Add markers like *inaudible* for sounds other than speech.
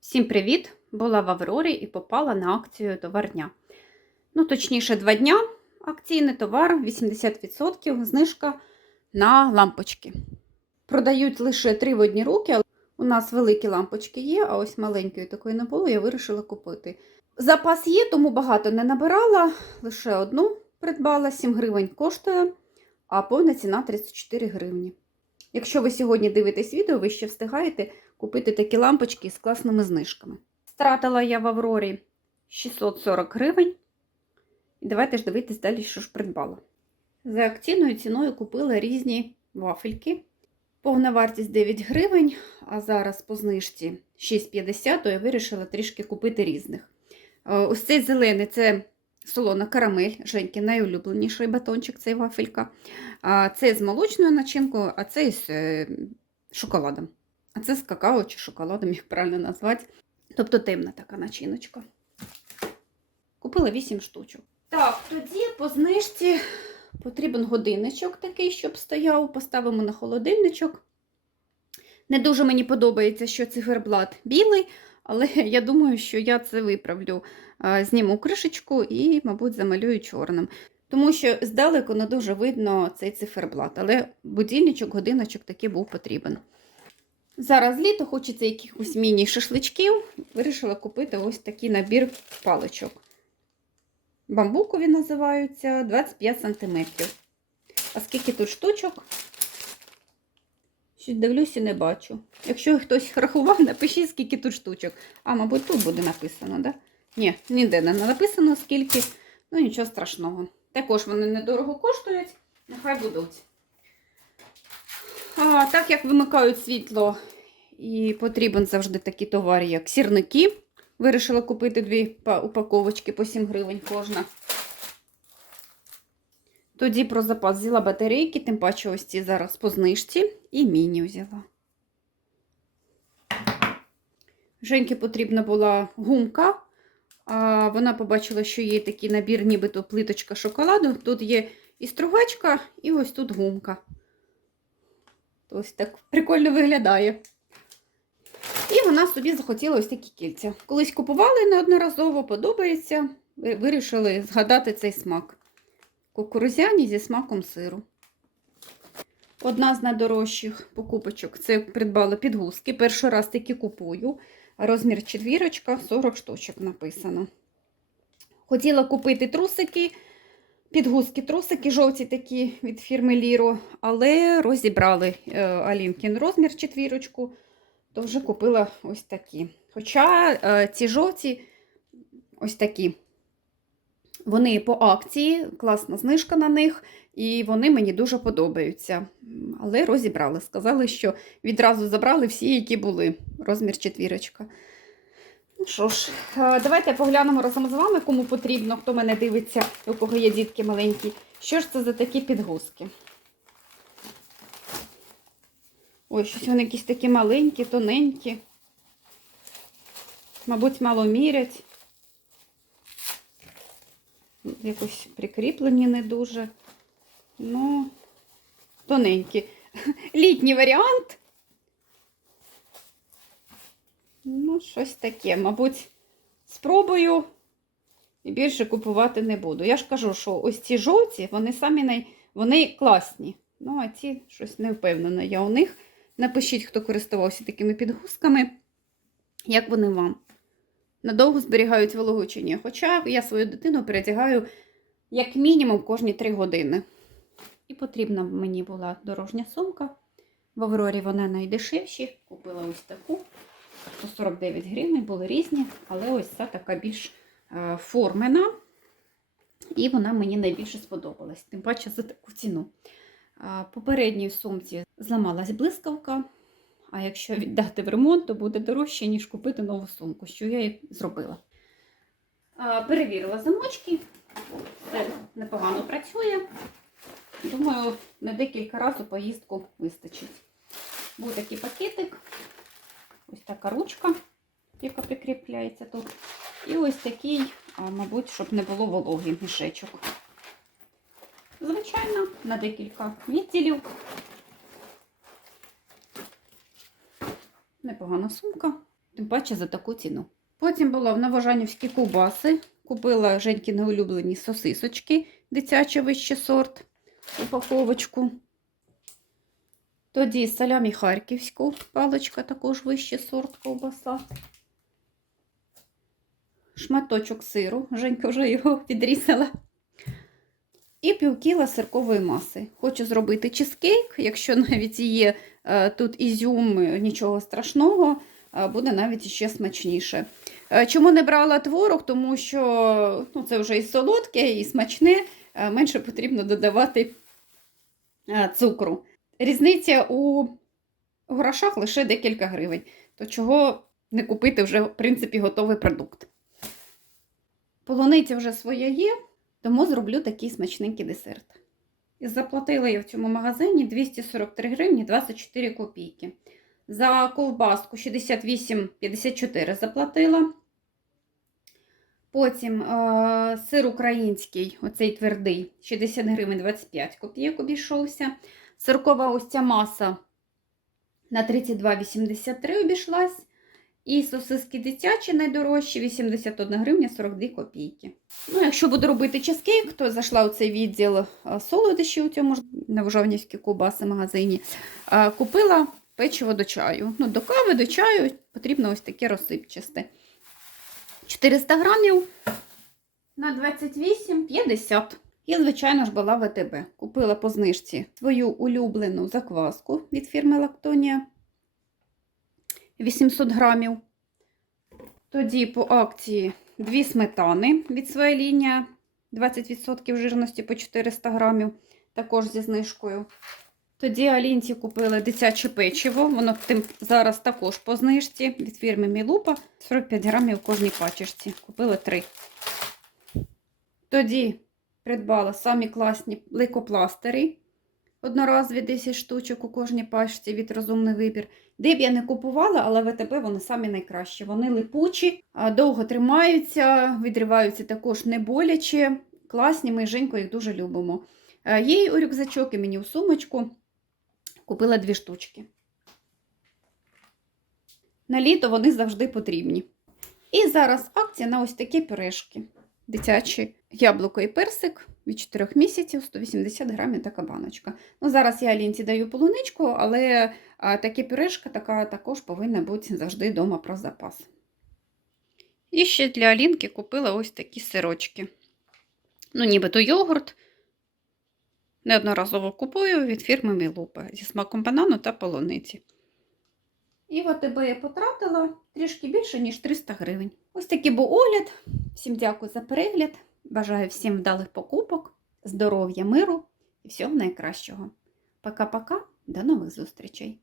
Всім привіт! Була в Аврорі і попала на акцію товар дня. Ну, точніше, два дня. Акційний товар 80% знижка на лампочки. Продають лише три в одні руки. У нас великі лампочки є, а ось маленької такої не було, я вирішила купити. Запас є, тому багато не набирала, лише одну придбала, 7 гривень коштує, а повна ціна 34 гривні. Якщо ви сьогодні дивитесь відео, ви ще встигаєте купити такі лампочки з класними знижками. Стратила я в Аврорі 640 гривень. І давайте ж дивитись далі, що ж придбала. За акційною ціною купила різні вафельки. Повна вартість 9 гривень, а зараз по знижці 6,50, то я вирішила трішки купити різних. Е, Ось цей зелений це солона карамель, Женьки найулюбленіший батончик, цей вафелька. А це з молочною начинкою, а це з е, шоколадом. А це з какао чи шоколадом, як правильно назвати. Тобто темна така начиночка. Купила 8 штучок. Так, тоді по знижці потрібен годинничок такий, щоб стояв. Поставимо на холодильничок. Не дуже мені подобається, що циферблат білий, але *laughs* я думаю, що я це виправлю. Зніму кришечку і, мабуть, замалюю чорним. Тому що здалеку не дуже видно цей циферблат, але будильничок, годиночок такий був потрібен. Зараз літо хочеться якихось міні-шашличків. Вирішила купити ось такий набір паличок. Бамбукові називаються 25 см. А скільки тут штучок? Щось дивлюсь і не бачу. Якщо хтось рахував, напишіть, скільки тут штучок. А, мабуть, тут буде написано, так? Да? Ні, ніде не написано, скільки. Ну, нічого страшного. Також вони недорого коштують, нехай будуть. А, так як вимикають світло і потрібен завжди такий товар, як сірники. Вирішила купити дві упаковочки по 7 гривень кожна. Тоді про запас взяла батарейки, тим паче ось ці зараз по знижці, і міні взяла. Женьки потрібна була гумка. А вона побачила, що є такий набір, нібито плиточка шоколаду. Тут є і стругачка, і ось тут гумка. Ось так прикольно виглядає. І вона собі захотіла ось такі кільця. Колись купували неодноразово, подобається. Вирішили згадати цей смак. Кукурузяні зі смаком сиру. Одна з найдорожчих покупочок це придбала підгузки. Перший раз таки купую. Розмір четвірочка, 40 штучок написано. Хотіла купити трусики, підгузки, трусики жовті такі від фірми Ліро, але розібрали е, Алінкін розмір четвірочку, то вже купила ось такі. Хоча е, ці жовті ось такі. Вони по акції, класна знижка на них, і вони мені дуже подобаються. Але розібрали. Сказали, що відразу забрали всі, які були. Розмір четвірочка. Ну що ж, е, давайте поглянемо разом з вами, кому потрібно, хто мене дивиться, у кого є дітки маленькі. Що ж це за такі підгузки? Ой, щось вони якісь такі маленькі, тоненькі. Мабуть, мало мірять. Якось прикріплені не дуже. Ну, тоненькі. *laughs* Літній варіант. Ну, щось таке. Мабуть, спробую і більше купувати не буду. Я ж кажу, що ось ці жовті, вони самі най... вони класні. Ну, а ці щось не впевнена я у них. Напишіть, хто користувався такими підгузками, як вони вам. Надовго зберігають вологу чи ні. Хоча я свою дитину передягаю як мінімум кожні 3 години. І потрібна мені була дорожня сумка. В Аврорі вона найдешевші. Купила ось таку. По 49 гривень, були різні, але ось ця така більш е, формена. І вона мені найбільше сподобалась, тим паче за таку ціну. Попередній сумці зламалась блискавка. А якщо віддати в ремонт, то буде дорожче, ніж купити нову сумку, що я і зробила. Перевірила замочки. Все непогано працює. Думаю, на декілька разів поїздку вистачить. Був такий пакетик. Така ручка, яка прикріпляється тут. І ось такий, мабуть, щоб не було вологий мішечок. Звичайно, на декілька відділів. Непогана сумка. тим паче за таку ціну. Потім була в Новожанівські ковбаси. Купила Женьки неулюблені сосисочки, дитячий вищий сорт, упаковочку. Тоді салямі харківську, паличка також вищий сорт ковбаса. Шматочок сиру, Женька вже його підрізала. І півкіла сиркової маси. Хочу зробити чизкейк, якщо навіть є е, тут ізюм, нічого страшного, е, буде навіть ще смачніше. Е, Чому не брала творог? Тому що ну, це вже і солодке, і смачне, менше потрібно додавати цукру. Різниця у грошах лише декілька гривень. То чого не купити вже, в принципі, готовий продукт. Полуниця вже своя є, тому зроблю такий смачненький десерт. І заплатила я в цьому магазині 243 гривні 24 копійки. За ковбаску 68,54 заплатила. Потім е, сир український, оцей твердий, 60 гривень 25 копійок обійшовся. Сиркова ось ця маса на 32,83 обійшлась. І сосиски дитячі найдорожчі 81 гривня 42 копійки. Ну, якщо буду робити чизкейк, то зайшла у цей відділ солодощі у цьому ж Новожовнівській ковбаси магазині. Купила печиво до чаю. Ну, до кави, до чаю потрібно ось таке розсипчасте. 400 грамів на 28,50. І, звичайно ж, була ВТБ. Купила по знижці свою улюблену закваску від фірми Лактонія 800 грамів. Тоді по акції дві сметани від своєї лінії 20% жирності по 400 грамів, також зі знижкою. Тоді Алінці купили дитяче печиво, воно тим зараз також по знижці від фірми Мілупа 45 грамів в кожній пачечці. Купили три. Тоді придбала самі класні лейкопластири. Одноразові 10 штучок у кожній пачці від розумний вибір. Де б я не купувала, але ВТБ вони самі найкращі. Вони липучі, довго тримаються, відриваються також не боляче. Класні, ми з Женькою їх дуже любимо. Е, Є і у рюкзачок, і мені у сумочку. Купила дві штучки. На літо вони завжди потрібні. І зараз акція на ось такі пюрешки. Дитячі яблуко і персик від 4 місяців, 180 грамів така баночка. Ну, зараз я Алінці даю полуничку, але такі пюрешка така також повинна бути завжди вдома про запас. І ще для Алінки купила ось такі сирочки. Ну, нібито йогурт. Неодноразово купую від фірми Мілупа зі смаком банану та полуниці. І в АТБ я потратила трішки більше, ніж 300 гривень. Ось такий був огляд. Всім дякую за перегляд. Бажаю всім вдалих покупок, здоров'я, миру і всього найкращого. Пока-пока, до нових зустрічей!